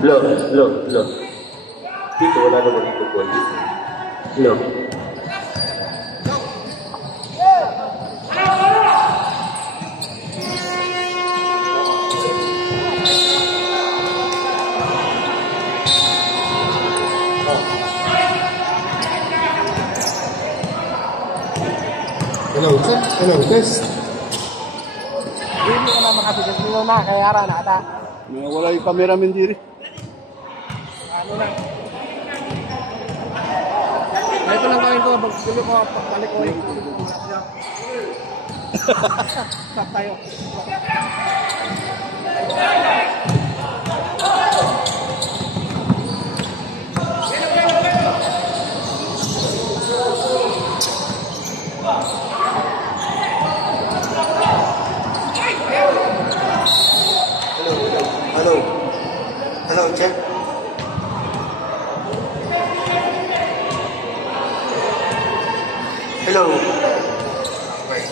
Low. Dito, wala naman dito po. Low. Hello, test. Hindi ko na makabigat nyo na, kaya ara na ata. Wala yung cameraman diri. Ano na? Ito lang gawin ko, magtuloy ko, pagbalik ko. Stop tayo. Hello, check. Hello. Okay.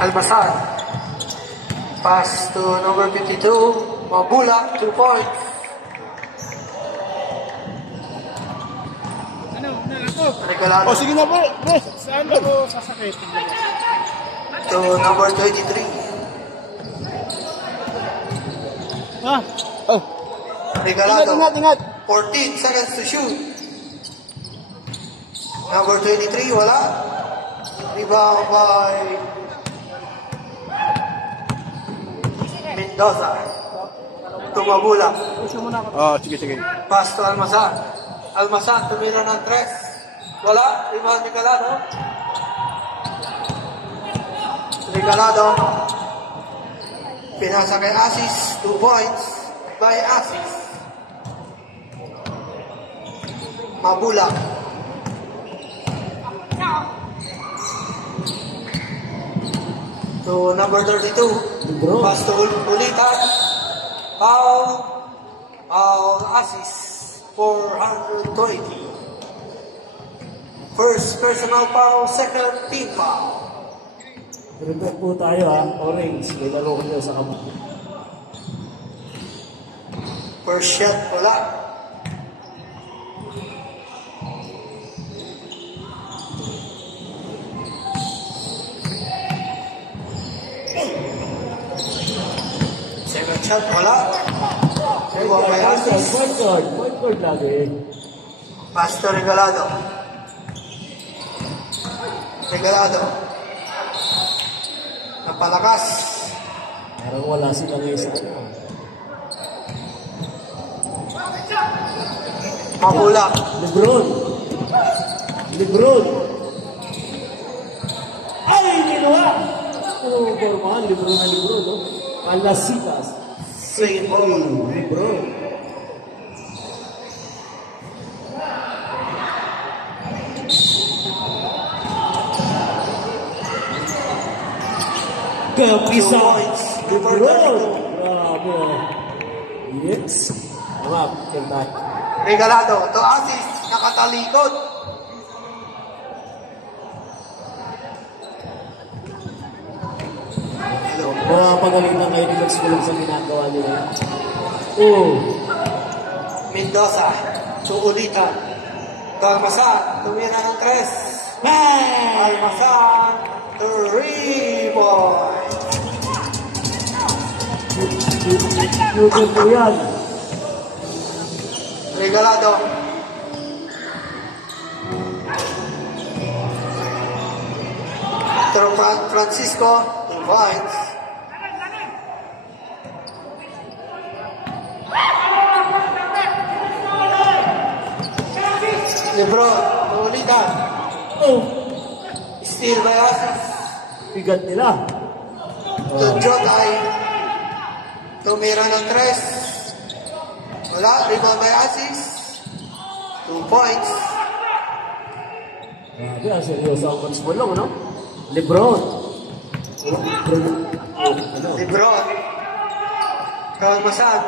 Albasan. Pass to number 52. Mabula, 2 points. Ano? Oh, sige na po. Saan ako sasakit? To number 23. Oh. Regalado. Ingat. 14 seconds to shoot. Number 23, wala. Rebound by Mendoza. Tumabula. Sige. Pass to Almasan. Almasan, tumira ng 3. Wala. Rebound Regalado. Regalado. Pinasa kay Asis. 2 points by Asis. Mabula. To number 32. Pass to Ulitan. Foul Asis. 420. First personal foul, second team foul. Prepare po tayo Orange. May laro ko sa kamay. First shot, wala. Second shot, wala. Point guard lagi. Pass to Regalado. Napalakas. Parang wala silang isa. Mabula. Lebron. Ay, ginawa! Oh, formal. Lebron, no? Alasitas. Swing ball. Lebron. Kapisa. Lebron. Grabe. Yes. Wap, kentay. Regalado to Asis, nakatalikod. Pagaling na kayo ni Max Kulong sa ginagawa nila. Oh. Mendoza, to Ulitan. To Almasan, tumira ng 3. Almasan, 3 points. Yugin po yan. Regalado. Francisco, 2 points. Lebron, Ulitan. Oh. Steal by Asis. Bigat nila. To Jotay. Tumira ng 3. Wala, rebound by Asis. 2 points. Grabe, ang seryoso ang Max Kulong, no? Lebron. Lebron. Kalmasan.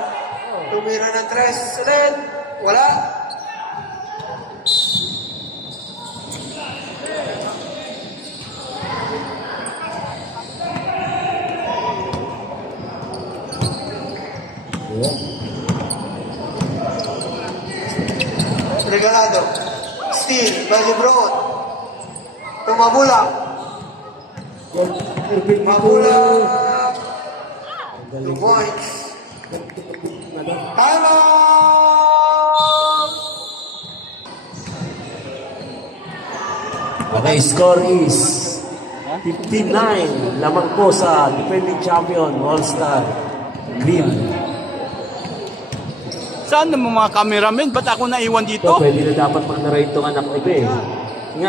Tumira ng 3 ulit. Wala. steal by Lebron. To Mabula. Mabula. 2 points. Time out! Okay, score is 59. Lamang po sa defending champion, All-Star Green. Saan naman mga cameraman? Ba't ako naiwan dito? Ito, pwede na dapat mag-narrate itong anak ko eh.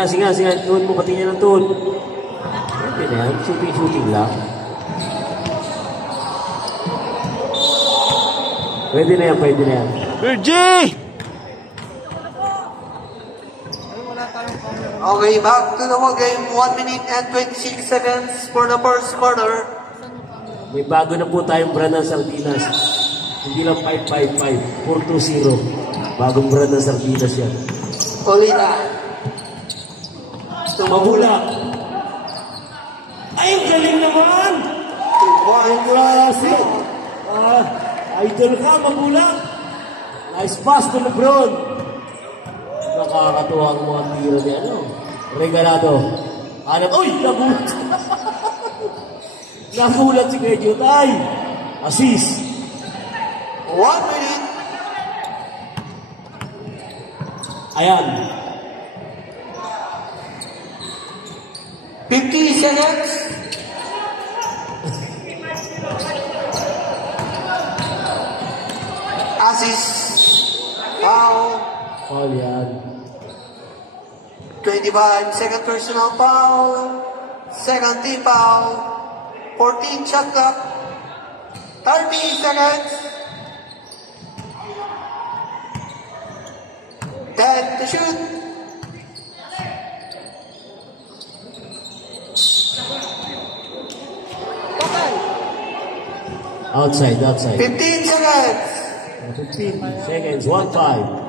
Sige, tuhod mo, pati niya ng tuhod. Pwede na yan, shooting lang. Pwede na yan. Virgie! Okay, back to the whole game. 1 minute and 26 seconds for the first quarter. May bago na po tayong brand ng sardinas. Hindi lang 555, 420. Bagong brand ng sardinas yan. Olita. Mabula. Ay, ang galing naman! 2 points. Klase! Idol ka, Mabula. Nice pass to Lebron. Nakakatuwa ang mga tiro ni Regalado. Uy! Nagulat! Nagulat si Kuya Jutay. Assist. 1 minute. Ayan. 50 seconds. Assist. Foul. Foul yan. 25 second personal foul. Second team foul. 14 shot clock. 30 seconds. 10 to shoot. Outside. 15 seconds. 15 seconds. 1-5.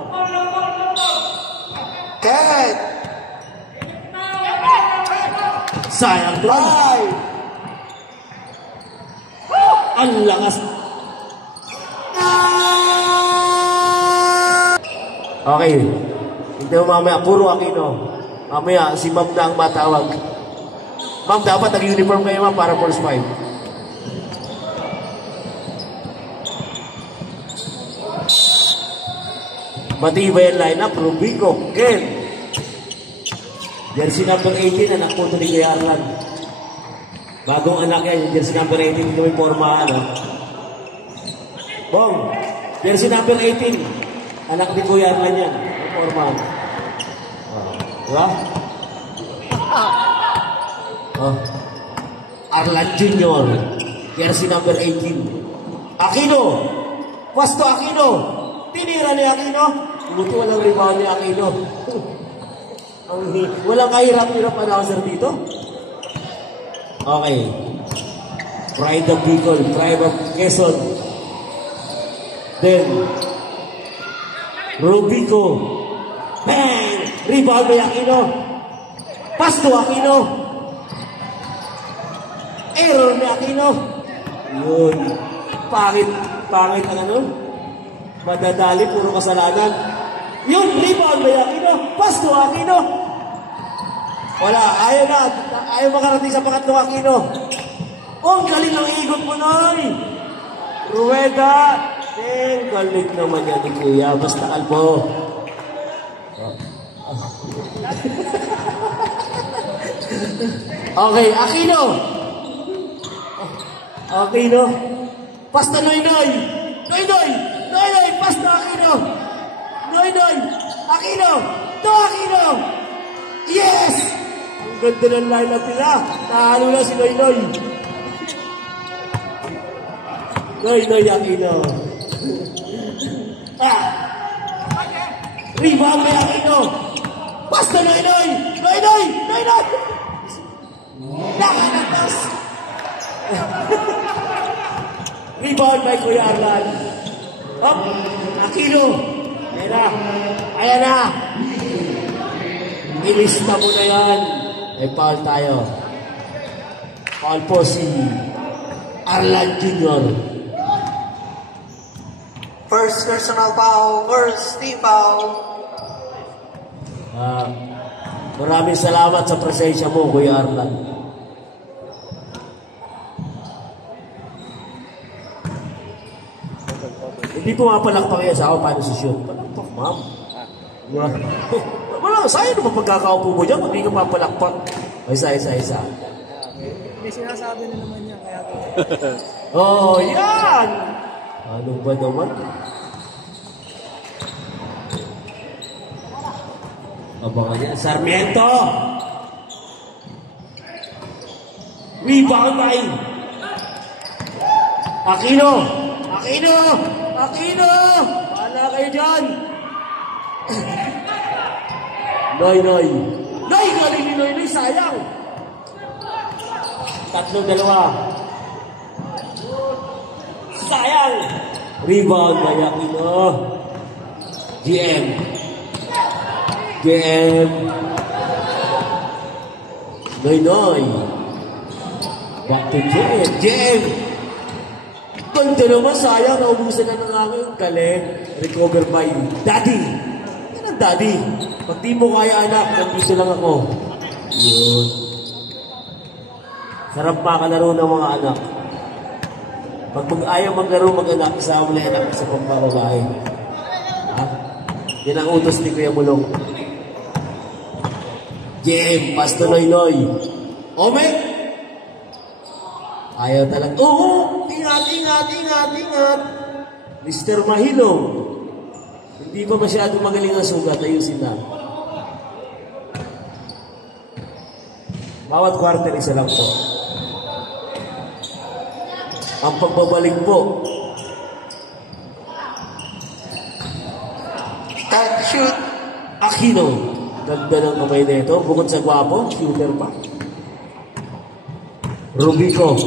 10. Sayang doon. 5. Ang lakas. Okay. Hindi mo mamaya. Puro Aquino. Mamaya, si Ma'am na ang matawag. Ma'am, dapat nag-uniform kayo ma'am para Force 5. Matibay ang lineup. Rubico. Ken. Jersey number 18, anak po ito ni Kuya Arlan. Bagong anak yan, yung jersey number 18, hindi may forma, Bong, jersey number 18, anak ni Kuya Arlan yan, may forma. Diba? Arlan Jr., jersey number 18. Aquino, Pasto Aquino, tinira ni Aquino, buti walang rebound ni Aquino. Walang kahirap-hirap announcer dito. Okay. Pride of Bicol, Pride of Quezon. Then, Rubico. Bang! Rebound by Aquino. Pass to Aquino. Error ni Aquino. Yun. Pangit ang madadali, puro kasalanan. Yun, rebound by Aquino. Pass to Aquino. Wala, ayaw makarating sa pangatlong Aquino. Ang galing ng igot mo, Noy. Rueda. Galing naman yan ni Kuya. Basta kalbo. Okay, Aquino. Aquino. Pass to Noy. Pass to Aquino. Aquino. To Aquino. Yes! Ang ganda ng lineup nila. Nahalo na si Noy. Aquino. Rebound by Aquino. Pass to Noy. Nakanapas. Rebound by Kuya Arlan. Up. Aquino. Ayan na. Ilista mo na yan. May foul tayo. Foul po si Arlan Jr. First personal foul. First team foul. Maraming salamat sa presensya mo, Kuya Arlan. Hindi pumapalakpak yan sa ako paano si shoot. Palakpak, ma'am. Wala, sayang naman pagkakaupo mo dyan, hindi ka mapalakpak. Isa. May sinasabi na naman niya, kaya Oh, yan! Ano ba naman? Abangan niya. Sarmiento! Rebound by Aquino! Wala kayo dyan! Noy! Galing ni Noy! Sayang! 3-2. Sayang! Rebound by Aquino. GM. Noy. Back to GM. Ganda naman, sayang. Naubusan na ng aming galing. Recover by Daddy. Yan ang Daddy. Pag di mo kaya, anak, nandito lang ako. Yun. Sarap makalaro ng mga anak. Pag ayaw maglaro mag-anak, kasama mo na anak sa pagbababae. Ha? Yan ang utos ni Kuya Mulong. GM, pasto Noy. Ome! Ayaw talaga. Oo! Ingat! Mr. Mahilong. Hindi pa masyadong magaling ang sugat. Ayusin na. Bawat quarter, isa lang po. Ang pagbabalik po. Shoot. Aquino. Ganda ng kamay na ito. Bukod sa gwapo, shooter pa. Rubico.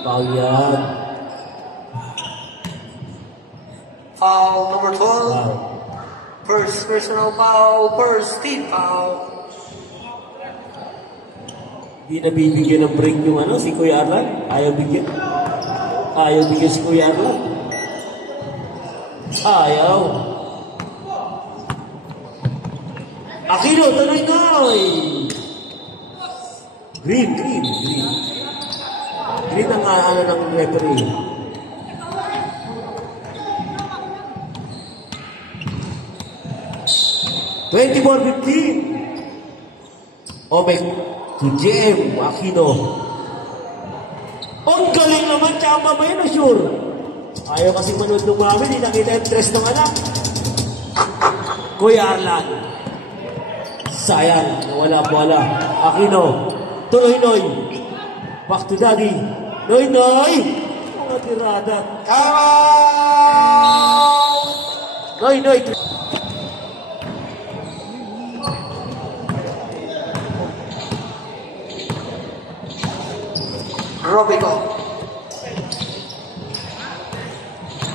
Foul yan. Foul number 12. Wow. First personal foul. First team foul. Hindi nabibigyan ng break yung si Kuya Arlan. Ayaw bigyan si Kuya Arlan. Ayaw. Aquino, tuloy. Green. Green ang ng referee. Omek to GM Aquino. Ang galing naman, tsaka ba yun, sure? Ayaw kasing manood ng mami, hindi nakita yung dress ng anak. Kuya Arlan. Sayang, wala. Aquino. Tuloy, Noy. Back to Daddy. Noy. Mga tirada. Come on! Noy. Robico.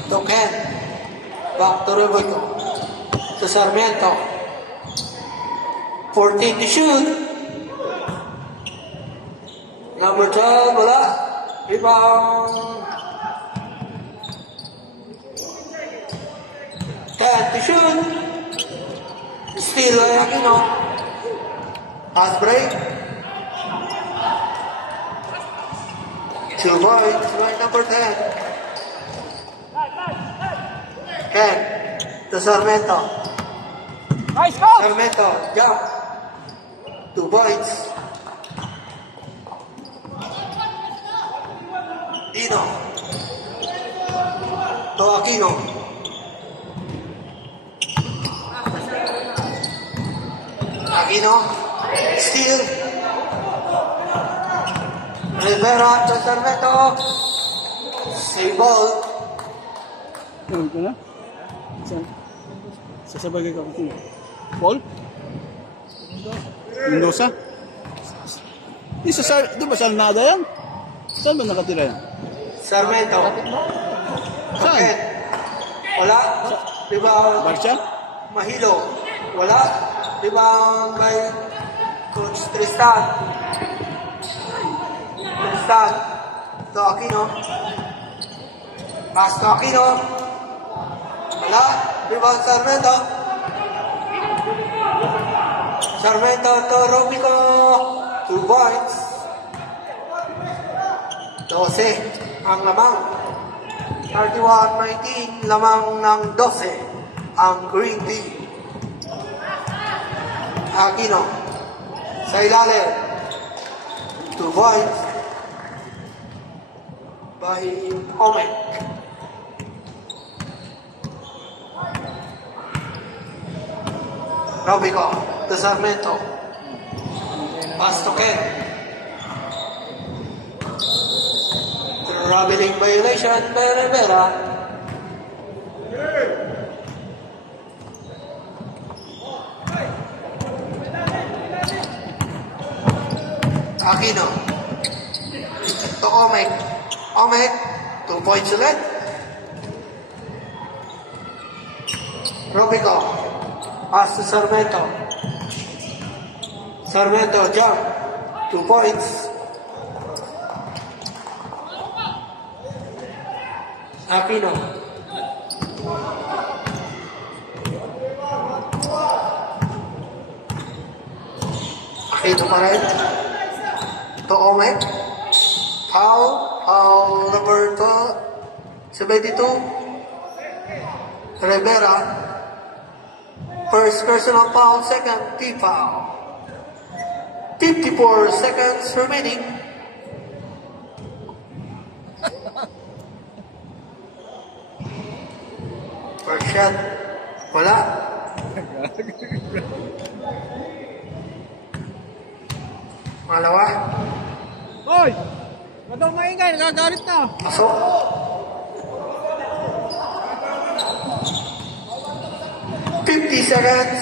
To Ken. Back to Robico. To Sarmiento. 14 to shoot. Number 12, wala. Rebound. 10 to shoot. Still Aquino. Fast break. 2 points by number 10. Ken to Sarmiento. Nice go! Sarmiento, jump. 2 points. Dino. To Aquino. Steal. Rivera to Sarmiento. Save ball. Ewan ko na. Sasabagay ka kasi. Paul? Mendoza? Doon ba sa Almada yan? Saan ba nakatira yan? Sarmiento. Saan? Ken. Wala. Diba? Barcia? Mahilo. Wala. Diba may Coach Tristan to Aquino. Pass to Aquino. Wala. Diba Sarmiento. Sarmiento to Rubico. 2 points. 12 ang lamang. 31-19 lamang ng 12 ang Green Team. Aquino sa ilalim. 2 points by Omek. Robico to Sarmiento. Pass to Ken. Traveling violation by Rivera. Aquino to Omek. Omek, 2 points ulit. Robico, pass to Sarmiento. Sarmiento jump, 2 points. Aquino. Aquino pa rin. To Omek. Foul number 72. Rivera. First personal foul, second team foul. 54 seconds remaining. First shot. Wala. Malawa. Hoy! Ba't daw maingay? Nagagalit na. Pasok. Seconds.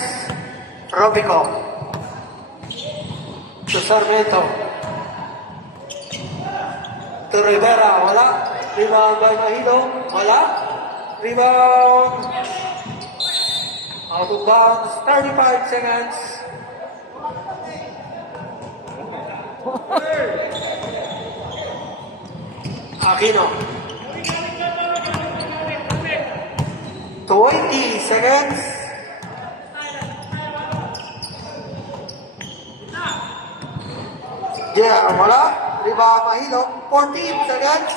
Robico. To Sarmiento. To Rivera. Wala. Rebound by Mahilo. Wala. Rebound. Out of bounds. 35 seconds. Aquino. 20 seconds. Yeah, wala. Rebound Mahilo. 14 seconds.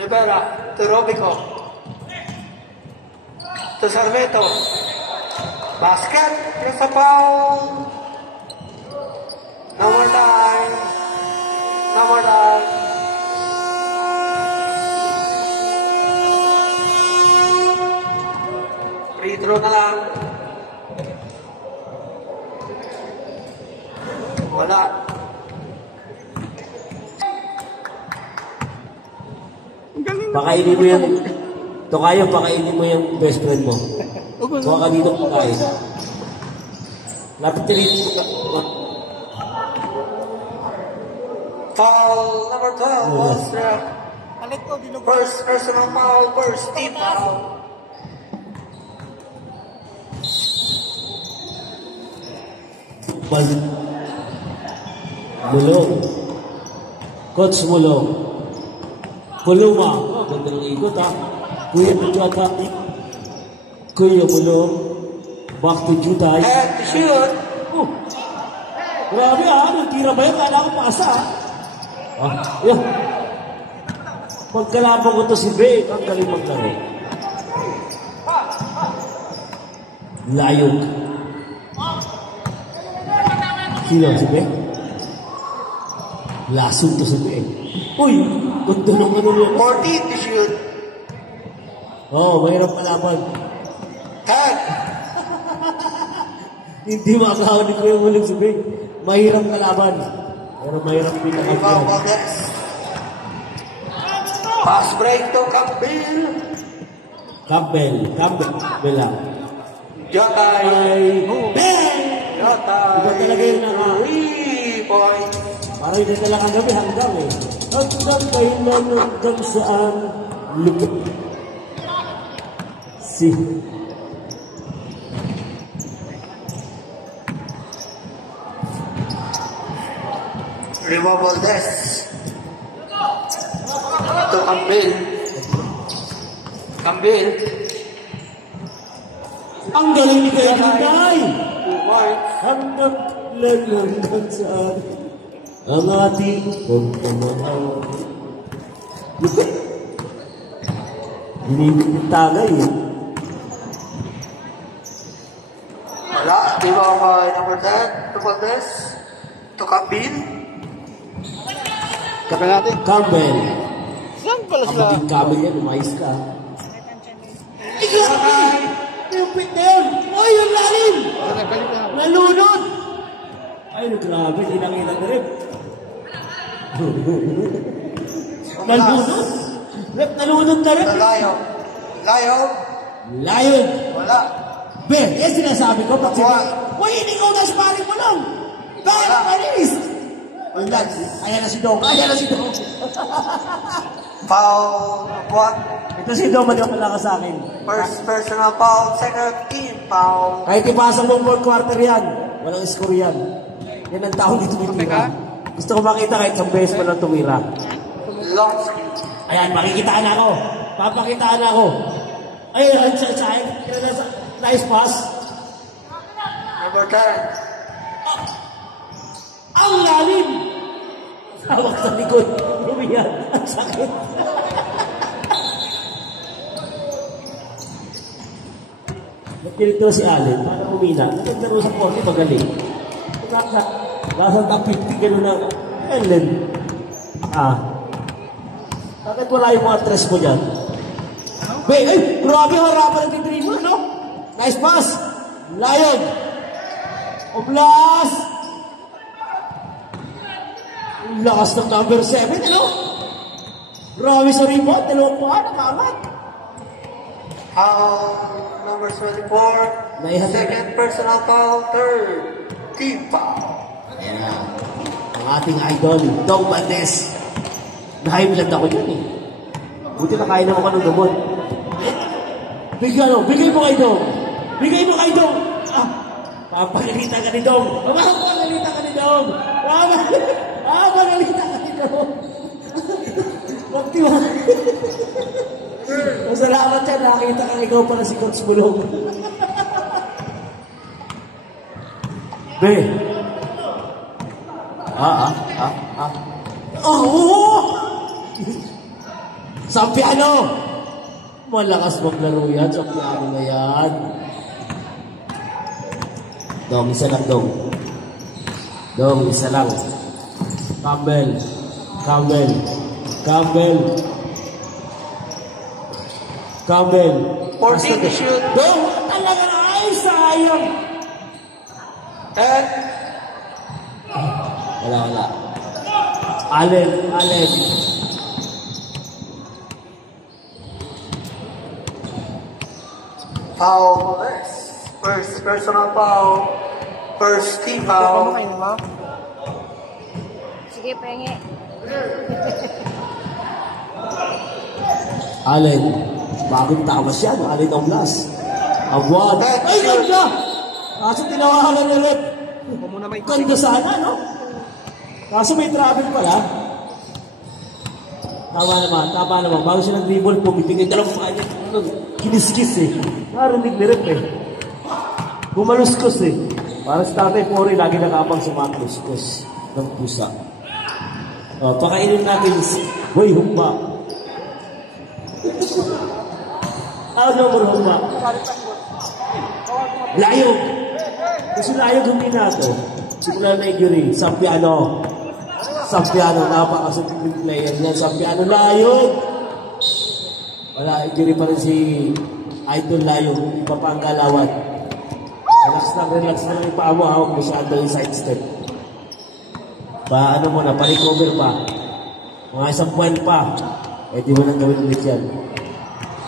Rivera to Robico. To Sarmiento. Basket. There's a foul. No more time. No more time. Free throw na lang. Wala. Pakainin mo yan. Tokayo, pakainin mo yung best friend mo. Kuha ka dito pakain. Lapit ka dito. Foul number 12 was Palit ko, first personal foul, first team foul. Mulong. Coach Mulong. Puluma. Oh, ganda ng ikot ha. Kuya Pujata. Kuya Mulong. Back to Jutay. And to shoot. Oh. Grabe ha. Nagtira ba yun? Kala ko pasa ha. Ah, yun. Pagkalabang ko to si Beck, ang galing magkaro. Layog. Sino si Beck? Lasong to si Beck. Uy! Ganda ng ano yun. 14 to shoot. Oo, mahirap palaban. 10. Hindi makakaw ni Kuya Mulong si Beck. Mahirap kalaban. Pero mahirap Rebound pinakabihan. Valdez. Pass break to Campbell. Campbell lang. Jotay. Ay, bang! Jotay. Iba talaga yun na 3 points. Parang hindi na lang ang gabi hanggang eh. Hanggang kailan hanggang saan lupit. Si Rebound Valdez. To Campbell. Campbell. Ang galing ni Kuya Juday! 2 points. Hanggang hanggang saan ang ating pagmamahal. Hinibig ng tagay eh. Wala. Rebound by number 10. To Valdez. To Cambil. Kaka natin. Campbell. Saan pala Ang sila? maging Campbell yan, umayos ka. Ay, grabe! Yung pit na yun! Ay, yung lalim! Balik na. Nalunod! Ay, grabe, hindi nakita na rin. Nalunod? Rep, nalunod na rin. To Layo. Layo. Lion! Wala. Ben, yan sinasabi ko. Pag Wala. uy, hindi ko na sparring mo lang! Bakit ang manis? Wala. Ayan na si Dong. Ayan na si Dong. Foul. 1. Ito si Dong, magkapala ka sa akin. First personal foul. Second team foul. Kahit ipasang mo 4 quarter yan, walang score yan. Yan ang tao dito tumitira. Gusto ko makita kahit isang beses pa lang tumira. Lonsky. Ayan, makikitaan ako. Papakitaan ako. Ayun, sa nice pass. Number 10. Ang lalim! Hawak sa likod. Lumiyan. Ang sakit. Nagdirektor si Allen para umina. Nagdaro sa korte, magaling. Nasa top 50 gano'n na Allen. Bakit wala yung mga tres mo dyan? Ay, grabe harapan ng dribble, no? Nice pass. Lion. Oblas. Ang lakas ng number 7, ano? Grabe sa rebound. Dalawang pa, nakamat. Foul. Number 24. Naihatid. Second personal foul. Third team foul. Ayan na. Ang ating idol, Dong Valdez. Na-high blood ako yun eh. Buti na kaya naman ng gamot. Bigay mo kay Dong. Bigay mo kay Dong. Papagalitan ka ni Dong. Papagalitan ka ni Dong. Papagalitan ka ni Dong. Magtiwa. Masalamat yan. Nakita ka ikaw para si Coach Bulong. Be. Oh! Sampiano! Malakas maglaro yan. Sampiano na yan. Dong, isa lang, Dong. Dong, isa lang. Campbell. Campbell. Campbell. Campbell. 14 to shoot. Dong, talaga na. Ay, sayang. And Wala. Allen. foul. First personal foul. First team foul. Kumakain mo? Sige, penge. Allen. Bagong tamas yan. Allen Oblas. Abuad. Ay, ganda! Kaso tinawahan na ulit. Ganda sana, no? Kaso may travel pala. Tama naman. Bago siya nag-dribble, pumipigay dalawang kanya. Kiniskis eh. Narinig ni Rep eh. Bumaluskos eh. Para sa Tatay Pori, lagi nakapang sumakuskos ng pusa. Pakainin natin si Boy Humba. Ano mo Humba? Layog! Kasi layog humina ito. Simula na injury. Sampiano, napakasuting player niya. Sampiano, layog! Wala, injury pa rin si Idol Layog. Iba pa ang galawan. Relax lang yung paa mo. Hawak mo siya yung side step. Ano mo na, pa-recover pa. Mga isang buwan pa. Di mo nang gawin ulit yan.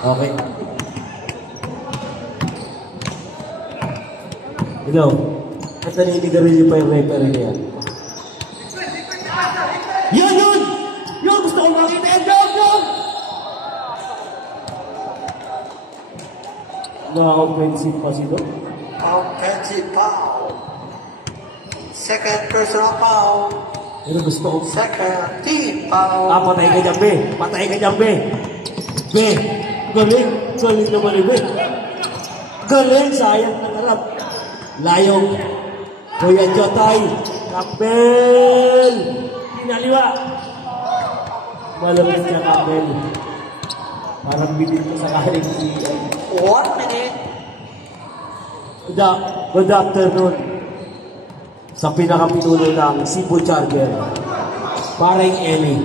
Okay. Ikaw, at naninigarilyo pa yung referee niya. Yun! Yun! Gusto ko makita yung dog! Na-offensive pa si Dog? Offensive foul. Second personal foul. Pero gusto ko. Second team foul. Patay ka dyan, Be. Patay ka dyan, Be. Be, galing naman eh, Be. Galing, sayang na harap. Layong. Kuya Jotay. Campbell. Pinaliwa. Malamig siya, Campbell. Parang bilit ko sa kaling si... 1 minute. Good afternoon. Sa pinakapinuno ng Cebu Charger. Parang Ellie.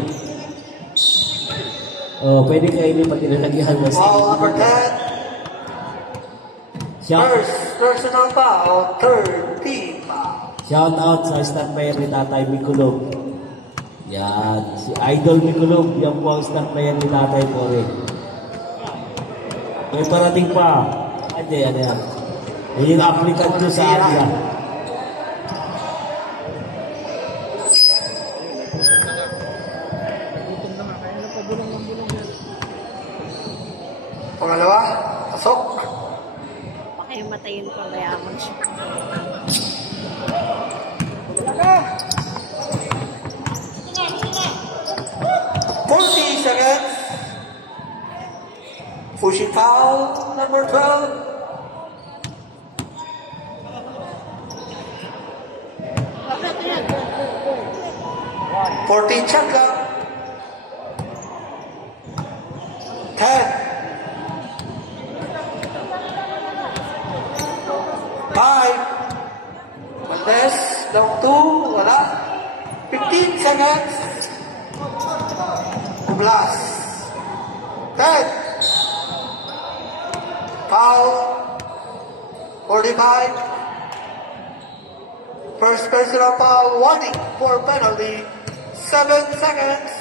Oh, pwede ka Ellie pati nalagyan na si... Foul number 10. First personal foul, third team foul. Shout out sa star player ni Tatay Mikulog. Yan, si Idol Mikulog. Yan po ang star player ni Tatay Pore. May parating pa. Ano yan? Yung applicant nyo sa Asia. Pangalawa, pasok. Pakimatayin ko ang mayaman siya. 40 seconds. Pushing foul number 12. Shot clock. 10. 5. Maltes, down 2, wala. 15 seconds. Blast. 10. Foul. 45. First personal foul, warning for penalty. 7 seconds.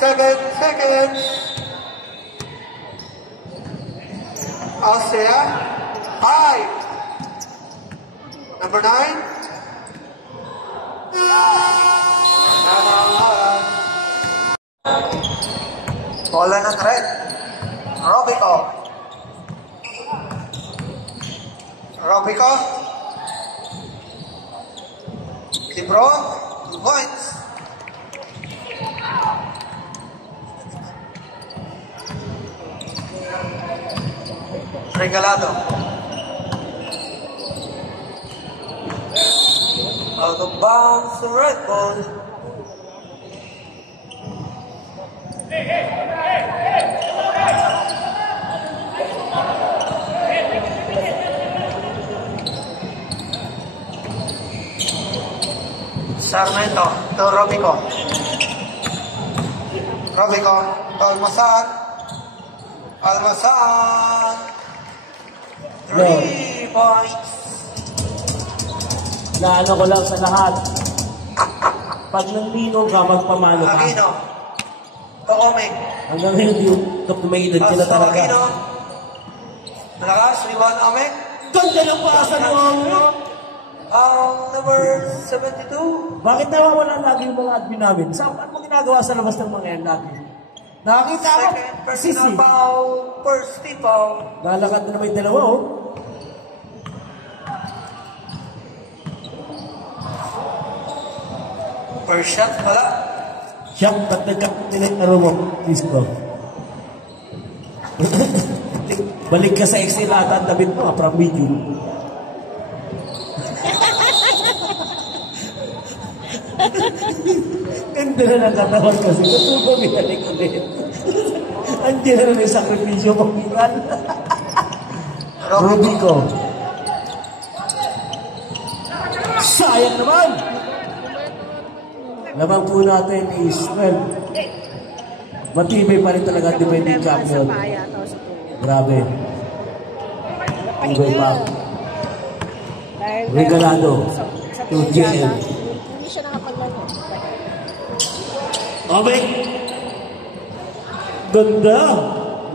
7 seconds. Austria. 5. Number 9. Bola ng red. Robico. Robico. Lebron. 2 points. Regalado. Out of bounds, the red ball. Sarmento to Robico. Robico to Almasan. Almasan. 3 points. Naano ko lang sa lahat. Pag nangmino ka, magpamano ka. Aquino. To Omeng. Hanggang hindi tumainod ka na talaga. Aquino. Malakas, rebound Omeng. Ganda ng paasa ng Omeng. Number 72. Bakit nawawala lagi yung mga admin namin? Ano mo ginagawa sa labas ng mga yan lagi? Nakakita ako. Second Sisi. personal foul. First team foul. Lalakad na naman yung dalawa, oh. First shot, wala. Siyang, ba't nagkakilit na mo? Please go. Balik ka sa XL ata ang damit mo, from medium. Ganda na ng katawan kasi. Gusto ko binalik ulit. Andiyan na may sakripisyo pag-iwan. Rubico. Sayang naman! Lamang po natin is, well, matibay pa rin talaga defending champion. Grabe. Inggoy pa. Regalado. To JM. Hindi siya nakapaglaro. Omeng! Ganda!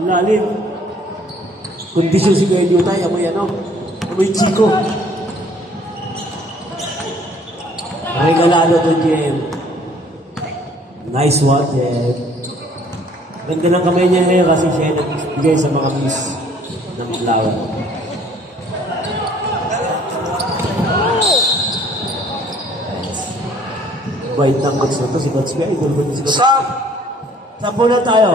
Lalim. Kondisyon si Kuya Jutay, amoy ano? Amoy Chico. Regalado to JM. Nice one, JM. Ganda ng kamay niya ngayon kasi siya nagbigay sa mga miss ng flower. Bait ng coach na to, si Coach Kuya. Idol ko si Coach. Sampo na tayo.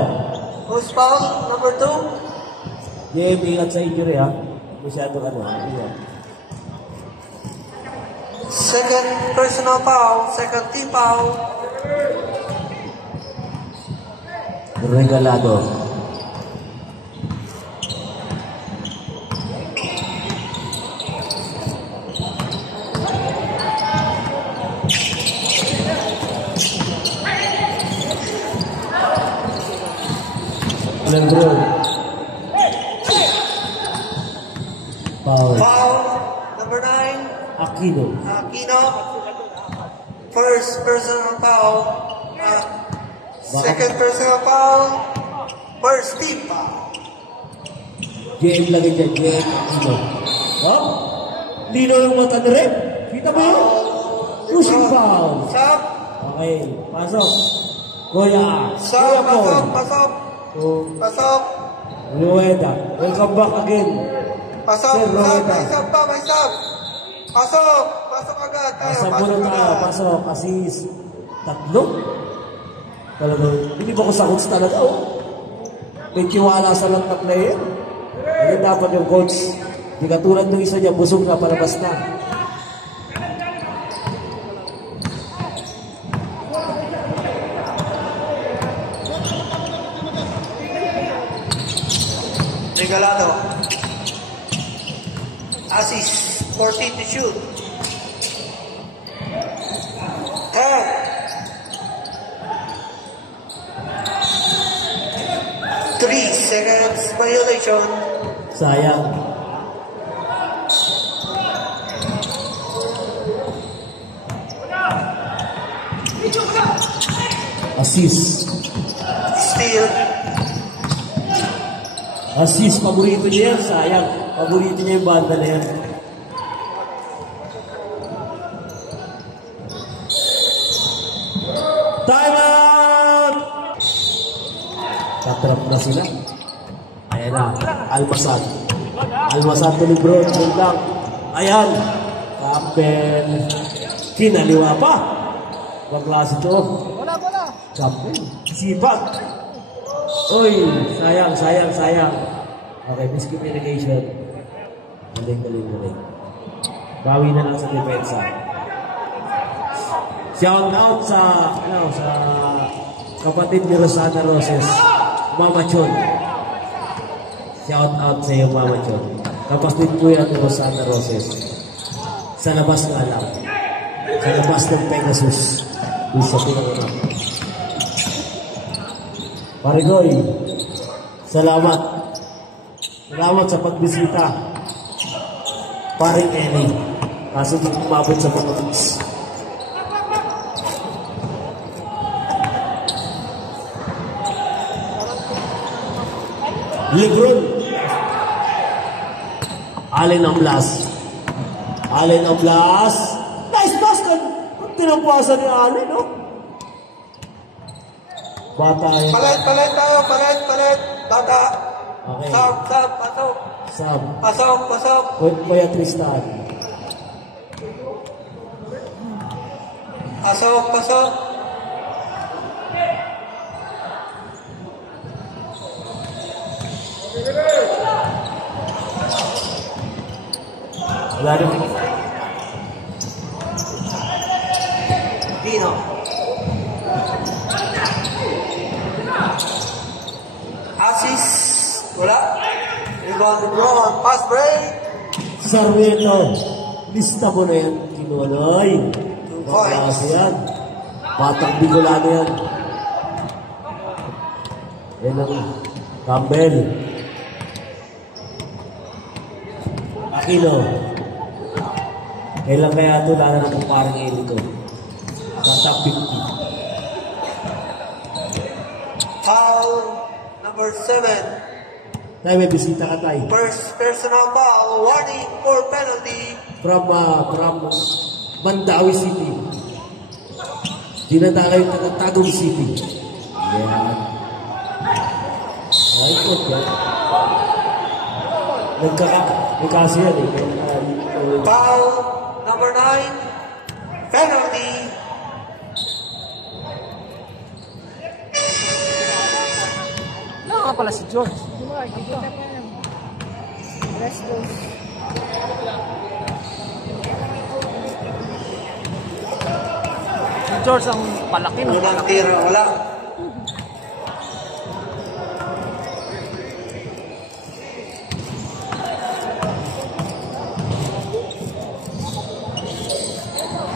Who's foul? Number 2. JM, ingat sa injury ha. Masyado ano. Iwan. Second personal foul, second team foul. Regalado. Lebron. Foul. Foul, number 9, Aquino. Aquino. First personal foul. Second personal foul. First team foul. JM lagi dyan. JM Aquino. Oh? Lino yung mata na rin. Kita mo yun? Pushing foul. Sub, Okay. Pasok. Goya. sub, Goya po. pasok, pasok, So, pasok, Rueda. Welcome back again. pasok, Sir, sub, Roberta. may sub pa, may sub. Pasok, pasok agad tayo, Pasok pasok muna tayo. agad. Pasok. Assist. Tatlo. Talagang, hindi ba ko sakots talaga, oh. May tiwala sa lahat na player. Hindi dapat yung coach. Hindi katulad ng isa niya, busog na, palabas na. Regalado. Assist, 14 to shoot. 10. 3 seconds violation. Sayang. Assist. Steal. Assist. Paborito niya yan. Sayang. Paborito niya yung banda na yan. Time out! Tatrap na sila. Ayan na. Almasad. Almasad to Lebron. Bundang. Ayan. Campbell. Kinaliwa pa. Pagklase to. Wala. Campbell. Sipat. Uy. Sayang. Okay. Miscommunication. Galing. Bawi na lang sa depensa. Shout out sa kapatid ni Rosana Roses, Mama Chon. Shout out sa iyo, Mama Chon. Kapatid ko yan ni Rosana Roses. Sa labas nga lang. Sa labas ng Pegasus. Doon sa pinanganak. Parigoy, salamat. Salamat sa pagbisita. Paring Eni. Kaso di umabot sa mga weeks. Lebron. Allen Amblas. Nice basket. Tinapuasan ni Allen, no? Bata yan. Palit tayo, palit. Bata. Okay. Sub, pasok. Sab. Pasok. Kuya Tristan. Pasok. Wala rin. Dino. Assist. Wala. Rebound Lebron. Pass break. Sarmiento. Lista mo na yan. Kinuloy. 2 points. Kasi yan. Batang Bicolano yan. Yan ang Campbell. Aquino. Kailan kaya ito lalo na kung parang elito? Sa top 50. Foul number 7. Tayo may bisita ka tayo. First personal foul. Warning for penalty. From Mandawi City. Dinadala yung Tagum City. Yan. Ay, good yan. Nagkasi yan eh. Foul number 9. Penalty. Ano nga pala si George? Let's go. Si George ang palaki ng Unang palaki. tira, wala.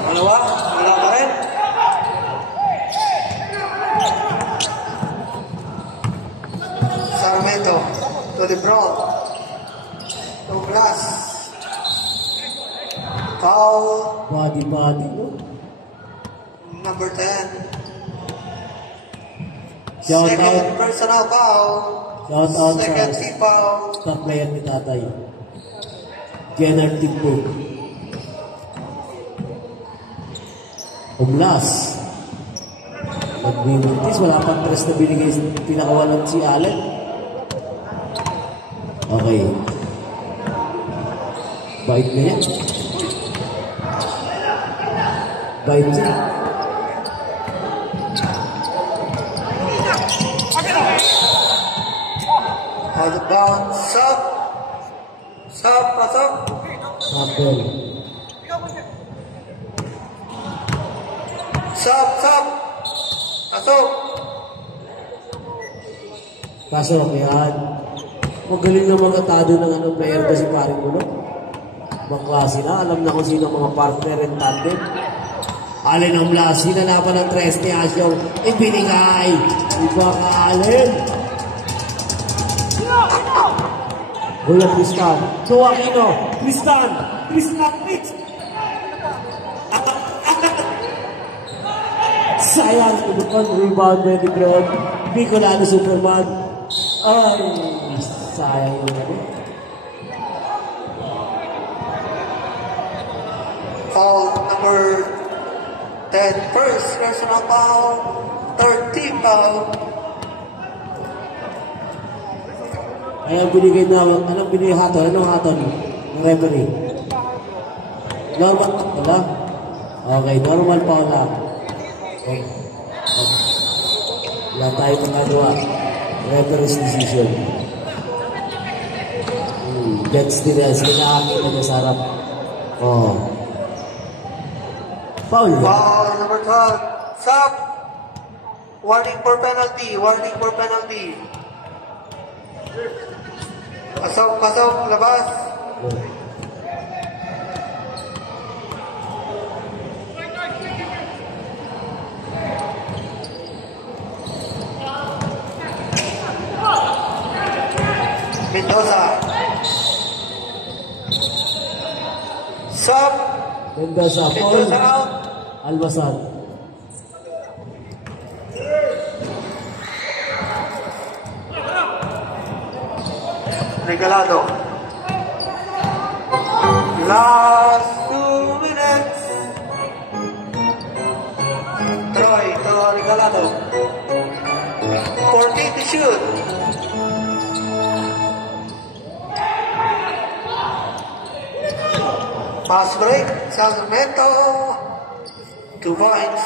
Dalawa, wala pa rin. Sarmiento to the broad. Douglas. Foul Body, no? number 10. Shout Second out. personal foul. Shout out Second sa team foul. star player ni tatay. Jenner Tigbog. Umlas. Nagbibuntis, wala pang press na binigay, pinakawalan si Allen. Okay. Bait na yan. Bait siya. Out of bounds. Sub. Sub, pasok. Sample. Sub, sub. Pasok. Pasok, yan. Magaling na mga tado ng ano player ba si paring Ulo? Maklase na, alam na kung sino ang mga partner and tandem. Allen ang Blas, hinanapan ng tres ni Asyong, ibinigay. Iba ka, Allen. Wala, Tristan. Joaquino, Tristan, Mitch. Sayang, ibutang rebound by the ground. Bicolano Superman. Ay, sayang yun ano. Foul number 10. First personal foul. Third team foul. Ay, ang binigay na, anong binigay haton? Anong haton? Ng referee? Normal, wala? Okay, normal pa wala. Okay. Wala tayo magagawa. Referee's decision. Gets Dines, kinakakita niya sa harap. Oh. Foul. Foul number 12. Sub. Warning for penalty. Warning for penalty. Pasok, pasok, labas. Mendoza. Sub. Mendoza, foul. Mendoza out. Albasan. Regalado. Last 2 minutes. Troy to Regalado. 14 to shoot. Fast break. Sarmiento. 2 points.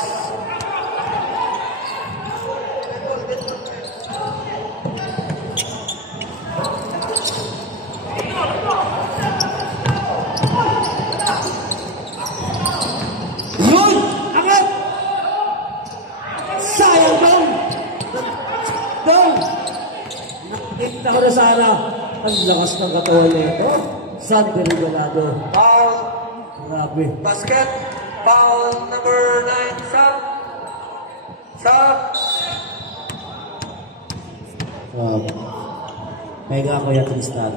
Yun! Agad! Sayang daw! Daw! Nakita ko na sana. Ang lakas ng katawan na ito. Sander Regalado. Foul. Grabe. Basket. Foul number 9. Sub. Sub. Pahinga ko yan, Tristan.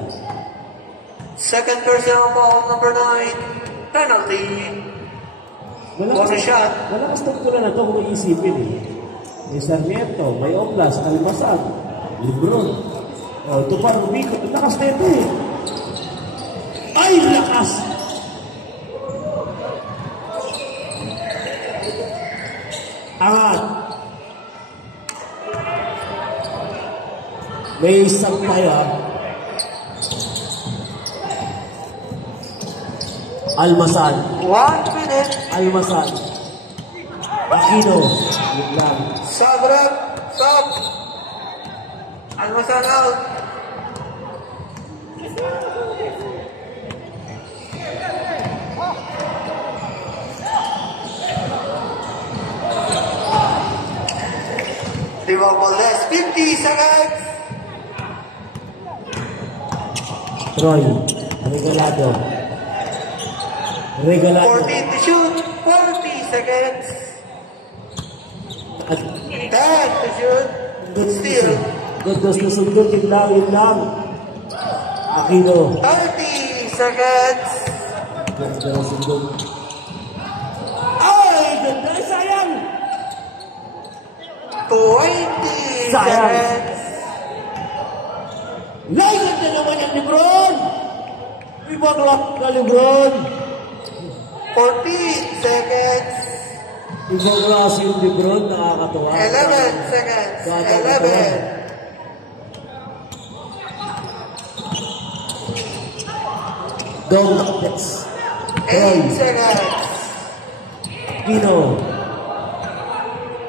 Second personal foul number 9. Penalty. Bonus shot. Wala kas tungkulan na ito kung iisipin eh. May Sarmiento, may Oblas, Almasag, Lebron. O, ito pa, Rubico. Lakas na ito eh. Ay, lakas! Angat. May isang tayo ah. Almasag. 1 minute. Almasag. Aquino. Yun lang. Sub rep. Sub. Almasan out. Diva Valdez, 50 seconds. Troy, Regalado. Regalado. 14 to shoot, 40 seconds. At 10 to shoot, steal. good goes to sundot, yun lang. Aquino. 30 seconds. Ganda na sundot. Ay, ganda, sayang! 20 Sayang. seconds. Layan na naman yung Lebron! Ibang lock na Lebron! 14 seconds. Ibang klase yung Lebron, nakakatuwa. 11 seconds. 11. Go, that's 8 seconds. Pino.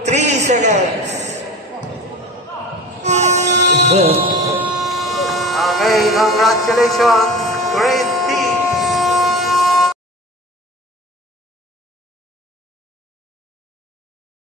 3 seconds. Okay, congratulations. Great